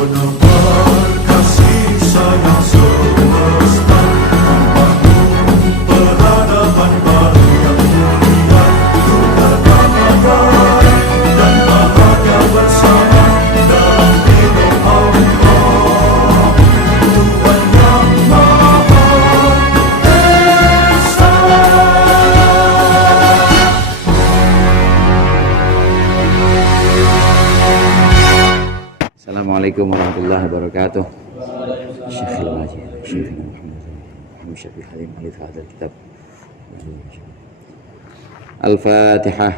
Kasih sayang semesta membangun peradaban baru yang mulia, ketamatan dan bahagia bersama dalam ridho Allah, Tuhan yang Maha Esa. Assalamualaikum warahmatullahi wabarakatuh. Syekh al-Wajid, Syekh Muhammad Syafiq Halim alif hadal kitab. Al-Fatihah.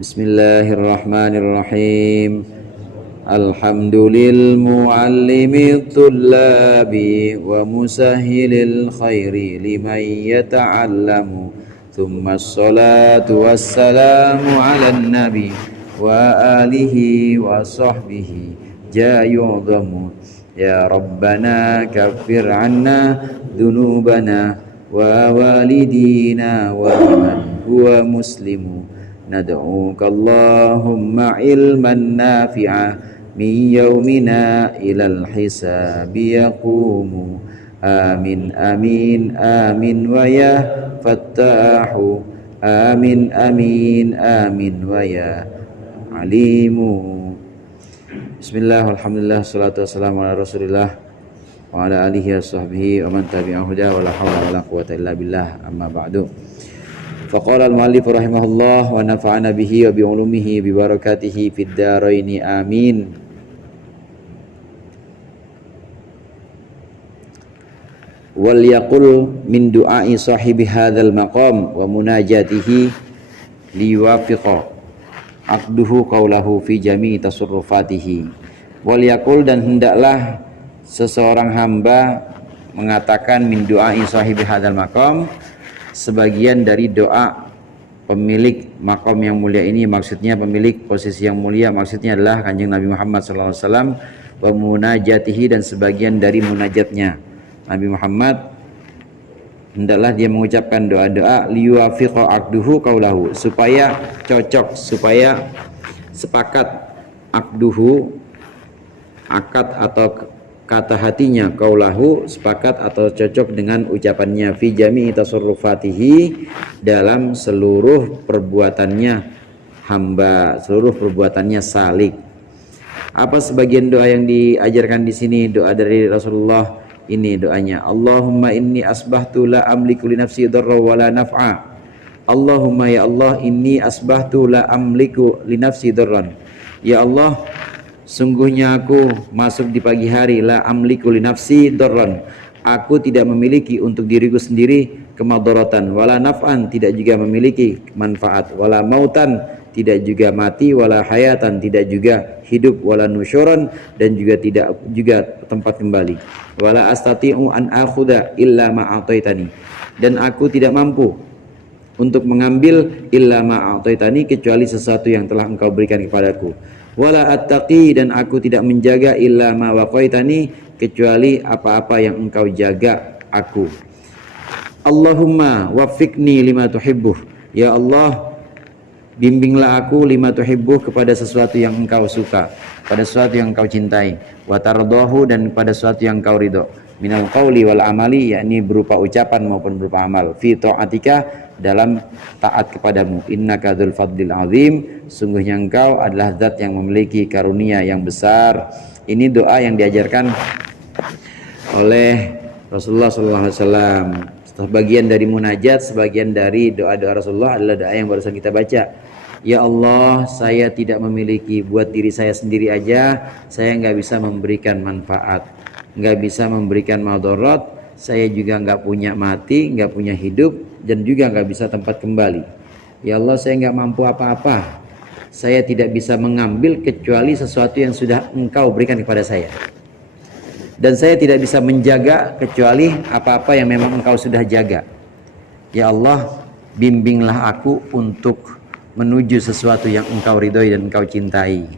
Bismillahirrahmanirrahim. Alhamdulil muallimit tullabi wa musahhilil khairi liman yata'allamu. Thumma assalatu wassalamu ala nabi wa alihi wa sahbihi jayu'zamu. Ya Rabbana kaffir anna dunubana wa walidina wa man huwa muslimu. Nad'uka Allahumma ilman nafi'a min yaumina ilal hisabi yaqumu. Amin amin amin wa ya fattahu. Amin amin amin wa ya alimu. Bismillah, alhamdulillah, salatu wassalamu ala rasulillah wa ala alihi wa sahbihi wa man tabi'ahu huda wa la hawla wa la quwwata illa billah, amma ba'du. Faqala al-mu'allif rahimahullah wa nafa'ana bihi wa bi'ulumihi bi barakatihi fid dharaini amin. Wal yaqul min du'ai sahibi hadzal maqam wa munajatihi liwafiqa aqduhu qawlahu fi jami'i tasarrufatihi. Wal yaqul, dan hendaklah seseorang hamba mengatakan min du'ai sahibi hadzal maqam, sebagian dari doa pemilik makom yang mulia ini, maksudnya pemilik posisi yang mulia, maksudnya adalah Kanjeng Nabi Muhammad SAW, wa munajatihi, dan sebagian dari munajatnya Nabi Muhammad, hendaklah dia mengucapkan doa-doa liyuwafiqa aqduhu qaulahu, supaya cocok, supaya sepakat aqduhu, akad atau kata hatinya, qaulahu, sepakat atau cocok dengan ucapannya, fi jami'i tasarrufatihi, dalam seluruh perbuatannya hamba, seluruh perbuatannya salik. Apa sebagian doa yang diajarkan di sini? Doa dari Rasulullah. Ini doanya, Allahumma inni asbahtu la amliku li nafsi darra wa la naf'a. Allahumma, ya Allah, inni asbahtu la amliku li nafsi darran. Ya Allah, sungguhnya aku masuk di pagi hari, la amliku li nafsi darran, aku tidak memiliki untuk diriku sendiri kemadaratan, wala naf'an, tidak juga memiliki manfaat, wala mautan, tidak juga mati, wala hayatan, tidak juga hidup, wala nusyuran, dan juga tidak juga tempat kembali, wala astati'u an akhudha illa ma a'taitani, dan aku tidak mampu untuk mengambil illa ma a'taitani, kecuali sesuatu yang telah engkau berikan kepadaku, wala attaqi, dan aku tidak menjaga illa ma waqaitani, kecuali apa-apa yang engkau jaga aku. Allahumma waffiqni lima tuhibbuh, ya Allah, bimbinglah aku lima tuhibbuh, kepada sesuatu yang engkau suka, pada sesuatu yang engkau cintai, wa tardahu, dan pada sesuatu yang engkau ridho, minal qawli wal amali, yakni berupa ucapan maupun berupa amal, fi ta'atika, dalam taat kepadamu, innaka dzul fadlil azim, sungguhnya engkau adalah zat yang memiliki karunia yang besar. Ini doa yang diajarkan oleh Rasulullah SAW. Sebagian dari munajat, sebagian dari doa-doa Rasulullah adalah doa yang barusan kita baca. Ya Allah, saya tidak memiliki, buat diri saya sendiri aja saya nggak bisa memberikan manfaat, nggak bisa memberikan madarat, saya juga nggak punya mati, nggak punya hidup, dan juga nggak bisa tempat kembali. Ya Allah, saya nggak mampu apa-apa, saya tidak bisa mengambil kecuali sesuatu yang sudah engkau berikan kepada saya, dan saya tidak bisa menjaga kecuali apa-apa yang memang engkau sudah jaga. Ya Allah, bimbinglah aku untuk menuju sesuatu yang engkau ridhoi dan engkau cintai,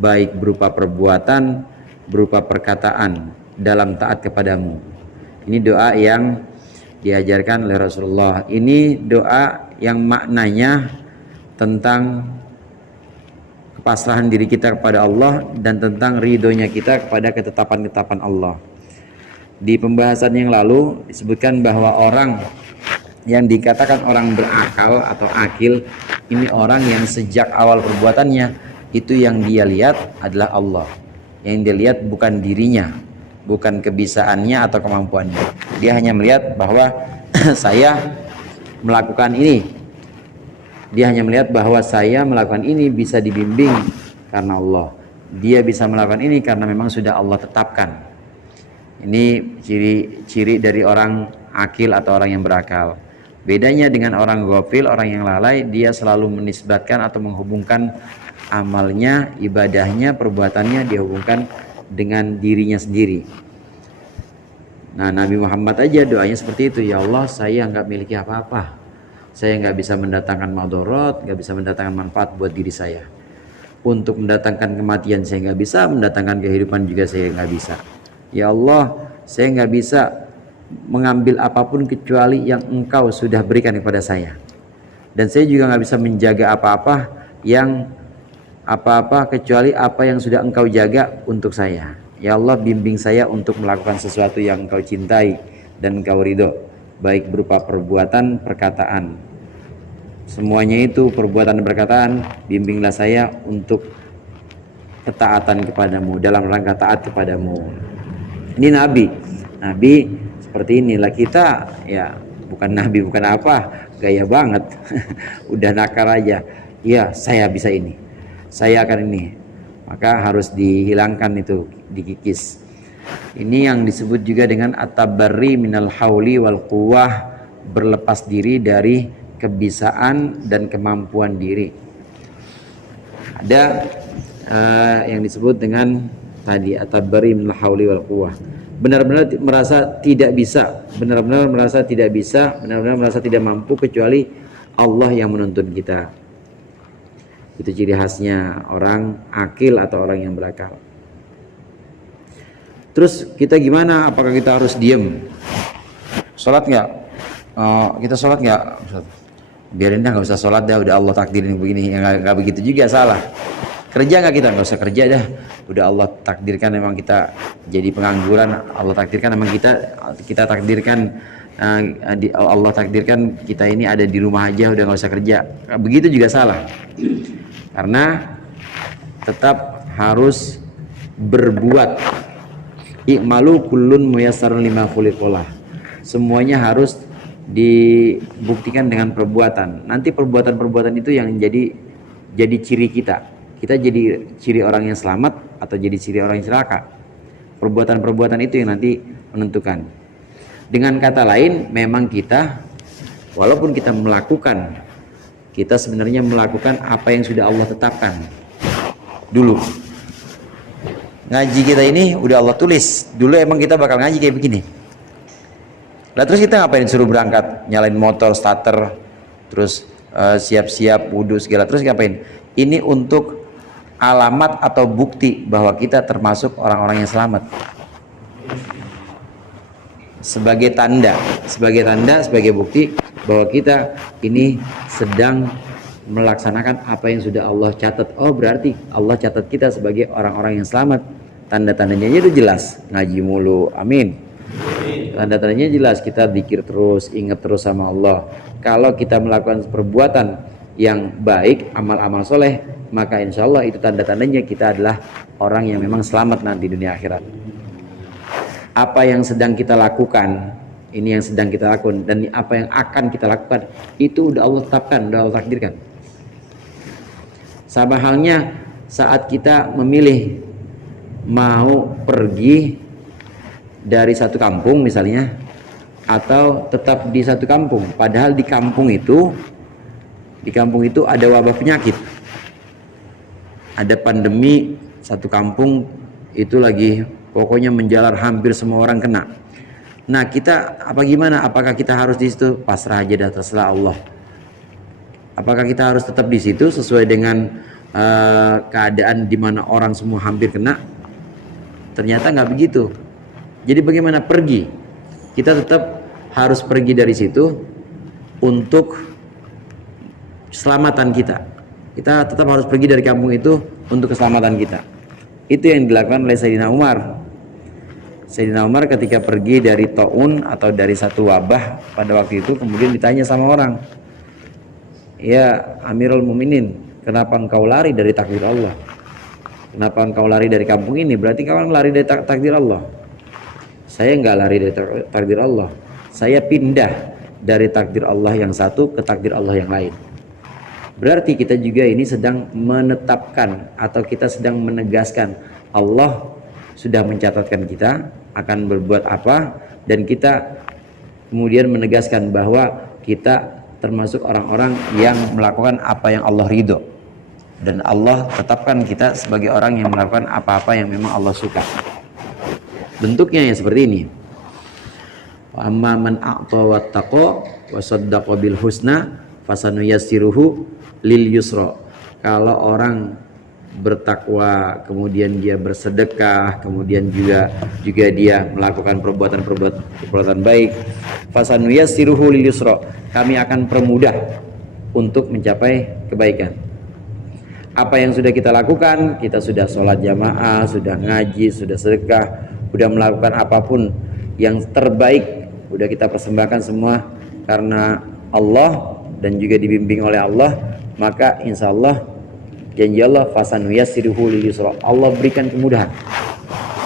baik berupa perbuatan, berupa perkataan, dalam taat kepadamu. Ini doa yang diajarkan oleh Rasulullah. Ini doa yang maknanya tentang kepasrahan diri kita kepada Allah dan tentang ridhonya kita kepada ketetapan-ketetapan Allah. Di pembahasan yang lalu disebutkan bahwa orang yang dikatakan orang berakal atau akil, ini orang yang sejak awal perbuatannya itu yang dia lihat adalah Allah. Yang dia lihat bukan dirinya, bukan kebisaannya atau kemampuannya. Dia hanya melihat bahwa saya melakukan ini. Dia hanya melihat bahwa saya melakukan ini bisa dibimbing karena Allah. Dia bisa melakukan ini karena memang sudah Allah tetapkan. Ini ciri-ciri dari orang akil atau orang yang berakal. Bedanya dengan orang ghafil, orang yang lalai, dia selalu menisbatkan atau menghubungkan amalnya, ibadahnya, perbuatannya dihubungkan dengan dirinya sendiri. Nah, Nabi Muhammad aja doanya seperti itu. Ya Allah, saya nggak miliki apa-apa. Saya nggak bisa mendatangkan madorot, nggak bisa mendatangkan manfaat buat diri saya. Untuk mendatangkan kematian saya nggak bisa, mendatangkan kehidupan juga saya nggak bisa. Ya Allah, saya nggak bisa mengambil apapun kecuali yang Engkau sudah berikan kepada saya. Dan saya juga nggak bisa menjaga apa-apa kecuali apa yang sudah Engkau jaga untuk saya. Ya Allah, bimbing saya untuk melakukan sesuatu yang Engkau cintai dan Engkau ridho, baik berupa perbuatan, perkataan. Semuanya itu perbuatan dan perkataan, bimbinglah saya untuk ketaatan kepadamu, dalam rangka taat kepadamu. Ini Nabi seperti inilah. Kita ya bukan Nabi, bukan apa, gaya banget. Udah nakal aja. Ya, saya bisa ini, saya akan ini. Maka harus dihilangkan itu, dikikis. Ini yang disebut juga dengan at-tabarri minal hauli wal quwwah, berlepas diri dari kebisaan dan kemampuan diri. Ada yang disebut dengan tadi at-tabarri minal hauli wal quwwah. Benar-benar merasa tidak bisa, benar-benar merasa tidak bisa, benar-benar merasa tidak mampu kecuali Allah yang menuntun kita. Itu ciri khasnya orang akil atau orang yang berakal. Terus kita gimana? Apakah kita harus diem? Sholat nggak? Kita sholat nggak? Biarin dah, nggak usah sholat dah. Udah Allah takdirin begini. Nggak begitu juga, salah. Kerja nggak kita? Nggak usah kerja dah. Udah Allah takdirkan memang kita jadi pengangguran. Allah takdirkan memang kita takdirkan. Allah takdirkan kita ini ada di rumah aja, udah nggak usah kerja. Begitu juga salah. Karena tetap harus berbuat. I'malu kullun muyassarun lima khuliqalah. Semuanya harus dibuktikan dengan perbuatan. Nanti perbuatan-perbuatan itu yang jadi ciri kita. Kita jadi ciri orang yang selamat atau jadi ciri orang yang celaka. Perbuatan-perbuatan itu yang nanti menentukan. Dengan kata lain, memang kita walaupun kita melakukan, kita sebenarnya melakukan apa yang sudah Allah tetapkan dulu. Ngaji kita ini udah Allah tulis dulu, emang kita bakal ngaji kayak begini. Lah terus kita ngapain? Suruh berangkat, nyalain motor, starter, terus siap-siap wudhu segala, terus ngapain? Ini untuk alamat atau bukti bahwa kita termasuk orang-orang yang selamat. Sebagai tanda, sebagai bukti bahwa kita ini sedang melaksanakan apa yang sudah Allah catat. Oh, berarti Allah catat kita sebagai orang-orang yang selamat. Tanda-tandanya itu jelas, ngaji mulu, amin. Tanda-tandanya jelas, kita zikir terus, ingat terus sama Allah. Kalau kita melakukan perbuatan yang baik, amal-amal soleh, maka insya Allah itu tanda-tandanya kita adalah orang yang memang selamat nanti dunia akhirat. Apa yang sedang kita lakukan, ini yang sedang kita lakukan, dan apa yang akan kita lakukan, itu udah Allah tetapkan, udah Allah takdirkan. Sama halnya saat kita memilih mau pergi dari satu kampung misalnya, atau tetap di satu kampung, padahal di kampung itu ada wabah penyakit, ada pandemi, satu kampung itu lagi pokoknya menjalar, hampir semua orang kena. Nah, kita gimana? Apakah kita harus di situ? Pasrah aja dah, terserah Allah. Apakah kita harus tetap di situ sesuai dengan keadaan di mana orang semua hampir kena? Ternyata nggak begitu. Jadi bagaimana pergi? Kita tetap harus pergi dari situ untuk keselamatan kita. Kita tetap harus pergi dari kampung itu untuk keselamatan kita. Itu yang dilakukan oleh Sayyidina Umar. Sayyidina Umar ketika pergi dari Ta'un atau dari satu wabah pada waktu itu, kemudian ditanya sama orang, "Ya Amirul Mukminin, kenapa engkau lari dari takdir Allah? Kenapa engkau lari dari kampung ini? Berarti kau lari dari takdir Allah." "Saya enggak lari dari takdir Allah. Saya pindah dari takdir Allah yang satu ke takdir Allah yang lain." Berarti kita juga ini sedang menetapkan atau kita sedang menegaskan Allah sudah mencatatkan kita akan berbuat apa, dan kita kemudian menegaskan bahwa kita termasuk orang-orang yang melakukan apa yang Allah ridho, dan Allah tetapkan kita sebagai orang yang melakukan apa-apa yang memang Allah suka. Bentuknya yang seperti ini. Wa amma man a'ta wattaqa wa saddaqa bil husna fasanuyassiruhu lil yusra. Kalau orang bertakwa, kemudian dia bersedekah, kemudian juga dia melakukan perbuatan baik, fasanuyassiruhu lil yusra, kami akan permudah untuk mencapai kebaikan. Apa yang sudah kita lakukan, kita sudah sholat jamaah, sudah ngaji, sudah sedekah, sudah melakukan apapun yang terbaik, sudah kita persembahkan semua karena Allah dan juga dibimbing oleh Allah, maka insya Allah janji Allah fasanuyassiruhu lil yusra, Allah berikan kemudahan.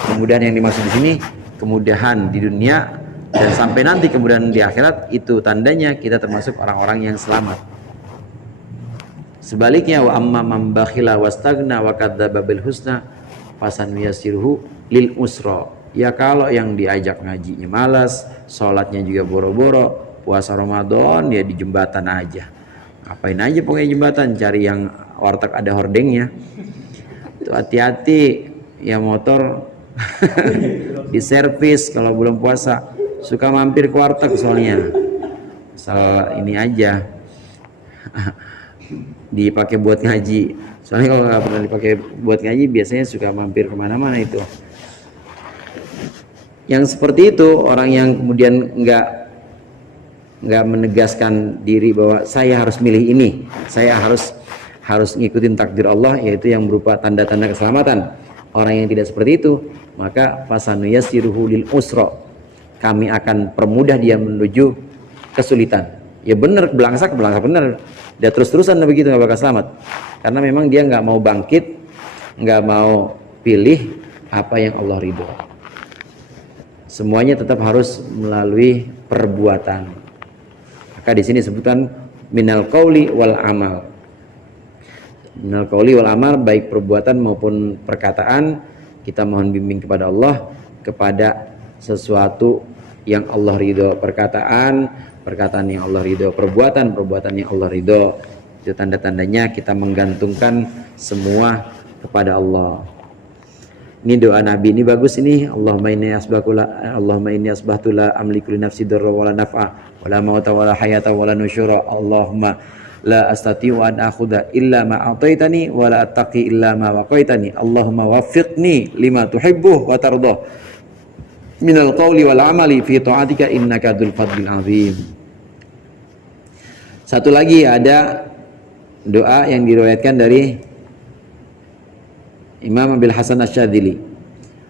Kemudahan yang dimaksud di sini kemudahan di dunia, dan sampai nanti kemudahan di akhirat, itu tandanya kita termasuk orang-orang yang selamat. Sebaliknya, wa amma man bakhila wastagna wa kadzdzaba bil husna fasanuyassiruhu lil usra. Ya kalau yang diajak ngajinya malas, sholatnya juga boro-boro, puasa Ramadan ya di jembatan aja. Ngapain aja pokoknya jembatan, cari yang warteg ada hordengnya. Itu hati-hati ya, motor diservis kalau belum puasa. Suka mampir ke warteg soalnya. Asal ini aja dipakai buat ngaji. Soalnya kalau nggak pernah dipakai buat ngaji, biasanya suka mampir kemana-mana itu. Yang seperti itu orang yang kemudian nggak menegaskan diri bahwa saya harus milih ini, saya harus ngikutin takdir Allah, yaitu yang berupa tanda-tanda keselamatan. Orang yang tidak seperti itu, maka fasanuyassiruhu lil usra, kami akan permudah dia menuju kesulitan. Ya benar, belangsak benar. Dia terus-terusan begitu nggak bakal selamat, karena memang dia nggak mau bangkit, nggak mau pilih apa yang Allah ridho. Semuanya tetap harus melalui perbuatan. Maka di sini sebutkan minal qauli wal amal. Minal qauli wal amal, baik perbuatan maupun perkataan, kita mohon bimbing kepada Allah kepada sesuatu yang Allah ridho. Perkataan yang Allah ridho, perbuatan yang Allah ridho. Itu tanda-tandanya kita menggantungkan semua kepada Allah. Ini doa Nabi, ini bagus ini. Allahumma inni asbahtu la amliku li nafsi darra wala naf'a wala mauta wala hayata wala nusyura. Allahumma la astati'u an akhudha illa ma a'taitani wala attaqi illa ma waqaitani. Allahumma waffiqni lima tuhibbu wa tardah minal qawli wal amali fi ta'atika innaka dzul fadlil azim. Satu lagi ada doa yang diriwayatkan dari Imam Abil Hasan Asy-Syadzili.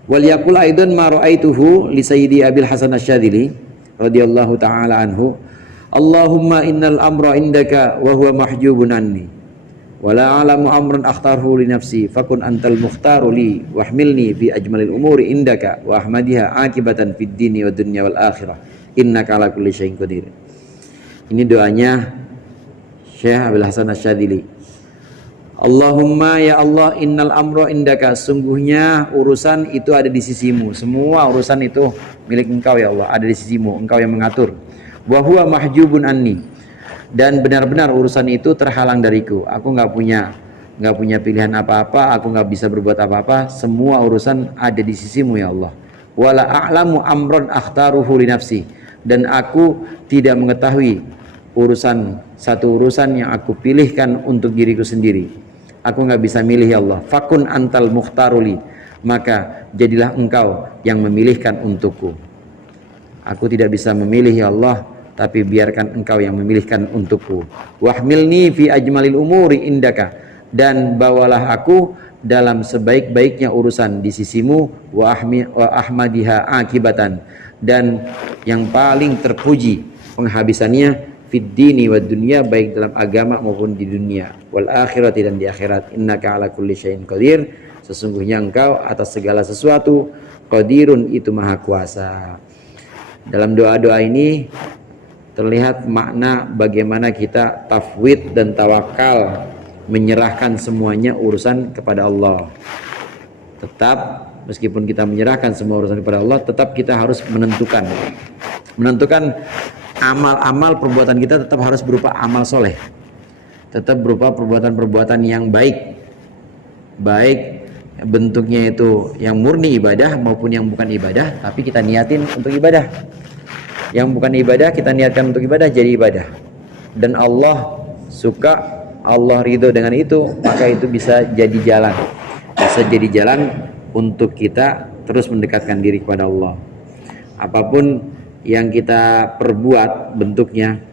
Wal yaqul aidan ma ra'aituhu li sayyidi Abil Hasan Asy-Syadzili radhiyallahu taala anhu, Allahumma innal amra indaka wa huwa mahjubun anni wa la a'lamu amran akhtarhu li nafsi fakun antal mukhtaru li wahmilni fi ajmalil umuri indaka wa ahmadiha akibatan fid dini wa dunya wal akhirah innaka ala kulli syai'in qadir. Ini doanya Syekh Abil Hasan Asy-Syadzili. Allahumma ya Allah, innal amra indaka, sungguhnya urusan itu ada di sisimu. Semua urusan itu milik engkau ya Allah, ada di sisimu, engkau yang mengatur. Wa huwa mahjubun anni, dan benar-benar urusan itu terhalang dariku. Aku nggak punya pilihan apa-apa, aku nggak bisa berbuat apa-apa. Semua urusan ada di sisimu ya Allah. Wala a'lamu amron akhtaruhu li nafsi, dan aku tidak mengetahui satu urusan yang aku pilihkan untuk diriku sendiri. Aku nggak bisa milih ya Allah. Fakun antal mukhtaruli, maka jadilah engkau yang memilihkan untukku. Aku tidak bisa memilih ya Allah, tapi biarkan engkau yang memilihkan untukku. Wahmilni fi ajmalil umuri indaka, dan bawalah aku dalam sebaik-baiknya urusan di sisimu, wa ahmadiha akibatan, dan yang paling terpuji penghabisannya, fid dini wad dunya, baik dalam agama maupun di dunia, wal akhirati, dan di akhirat. Innaka ala kulli syai'in qadir, sesungguhnya engkau atas segala sesuatu qadirun, itu maha kuasa. Dalam doa-doa ini terlihat makna bagaimana kita tafwid dan tawakal, menyerahkan semuanya urusan kepada Allah. Tetap meskipun kita menyerahkan semua urusan kepada Allah, tetap kita harus menentukan amal-amal perbuatan kita tetap harus berupa amal soleh, tetap berupa perbuatan-perbuatan yang baik bentuknya itu yang murni ibadah maupun yang bukan ibadah, tapi kita niatin untuk ibadah. Yang bukan ibadah kita niatkan untuk ibadah, jadi ibadah, dan Allah suka, Allah ridho dengan itu, maka itu bisa jadi jalan untuk kita terus mendekatkan diri kepada Allah. Apapun yang kita perbuat bentuknya,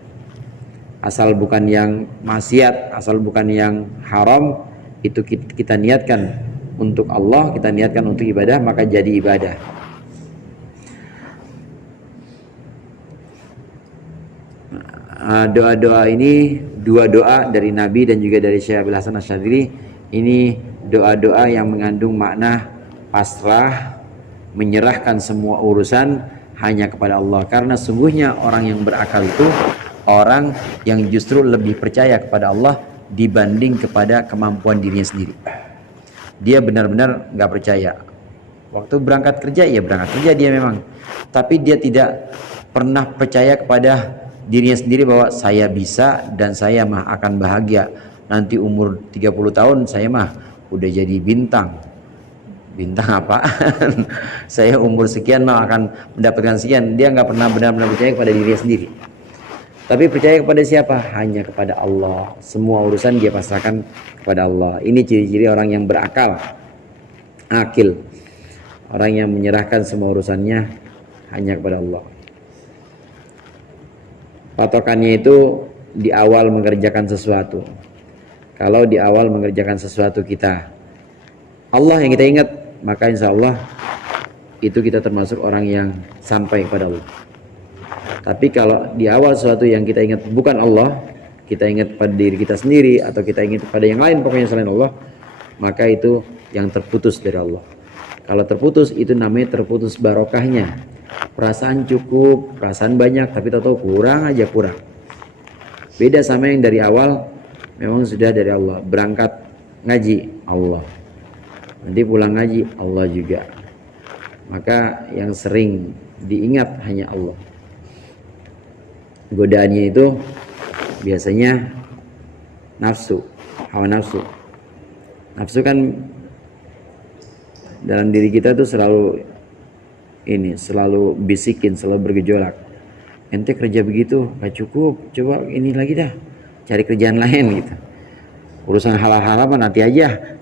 asal bukan yang maksiat, asal bukan yang haram, itu kita niatkan untuk Allah, kita niatkan untuk ibadah, maka jadi ibadah. Doa-doa ini, dua doa dari Nabi dan juga dari Syekh Abil Hasan Asyadzili, ini doa-doa yang mengandung makna pasrah, menyerahkan semua urusan hanya kepada Allah. Karena sungguhnya orang yang berakal itu orang yang justru lebih percaya kepada Allah dibanding kepada kemampuan dirinya sendiri. Dia benar-benar nggak percaya. Waktu berangkat kerja, ya berangkat kerja dia memang, tapi dia tidak pernah percaya kepada dirinya sendiri bahwa saya bisa dan saya mah akan bahagia. Nanti umur 30 tahun saya mah udah jadi bintang apaan? Saya umur sekian mah akan mendapatkan sekian. Dia nggak pernah benar-benar percaya kepada dirinya sendiri. Tapi percaya kepada siapa? Hanya kepada Allah. Semua urusan dia pasrahkan kepada Allah. Ini ciri-ciri orang yang berakal, akil. Orang yang menyerahkan semua urusannya hanya kepada Allah. Patokannya itu di awal mengerjakan sesuatu. Kalau di awal mengerjakan sesuatu kita Allah yang kita ingat, maka insya Allah itu kita termasuk orang yang sampai kepada Allah. Tapi kalau di awal sesuatu yang kita ingat bukan Allah, kita ingat pada diri kita sendiri atau kita ingat pada yang lain pokoknya selain Allah, maka itu yang terputus dari Allah. Kalau terputus itu namanya terputus barokahnya. Perasaan cukup, perasaan banyak, tapi tahu kurang aja kurang. Beda sama yang dari awal memang sudah dari Allah. Berangkat ngaji Allah, nanti pulang ngaji Allah juga. Maka yang sering diingat hanya Allah. Godaannya itu biasanya nafsu, hawa nafsu. Nafsu kan dalam diri kita tuh selalu bisikin, selalu bergejolak. Ente kerja begitu gak cukup, coba ini lagi dah, cari kerjaan lain gitu. Urusan halal-halal mah nanti aja.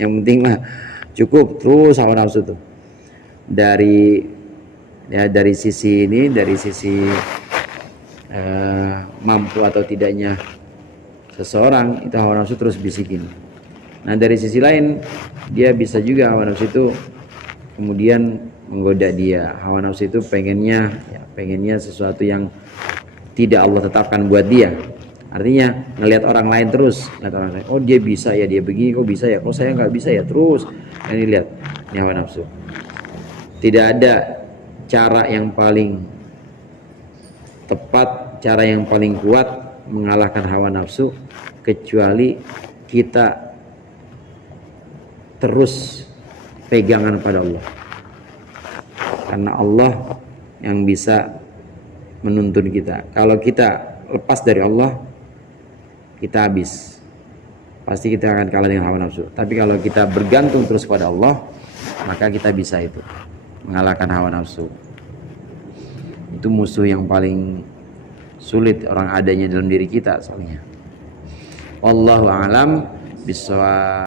Yang penting mah cukup. Terus hawa nafsu tuh dari sisi ini, dari sisi mampu atau tidaknya seseorang, itu hawa nafsu terus bisikin. Nah dari sisi lain dia bisa juga hawa nafsu itu kemudian menggoda dia. Hawa nafsu itu pengennya sesuatu yang tidak Allah tetapkan buat dia. Artinya ngelihat orang lain terus, ngelihat orang lain, oh dia bisa ya, dia begini, kok bisa ya, kok saya nggak bisa ya, terus ini lihat, ini hawa nafsu. Tidak ada cara yang paling tepat, cara yang paling kuat mengalahkan hawa nafsu kecuali kita terus pegangan pada Allah. Karena Allah yang bisa menuntun kita. Kalau kita lepas dari Allah, kita habis. Pasti kita akan kalah dengan hawa nafsu. Tapi kalau kita bergantung terus pada Allah, maka kita bisa itu mengalahkan hawa nafsu. Itu musuh yang paling sulit orang adanya dalam diri kita soalnya. Wallahu a'lam bishawab.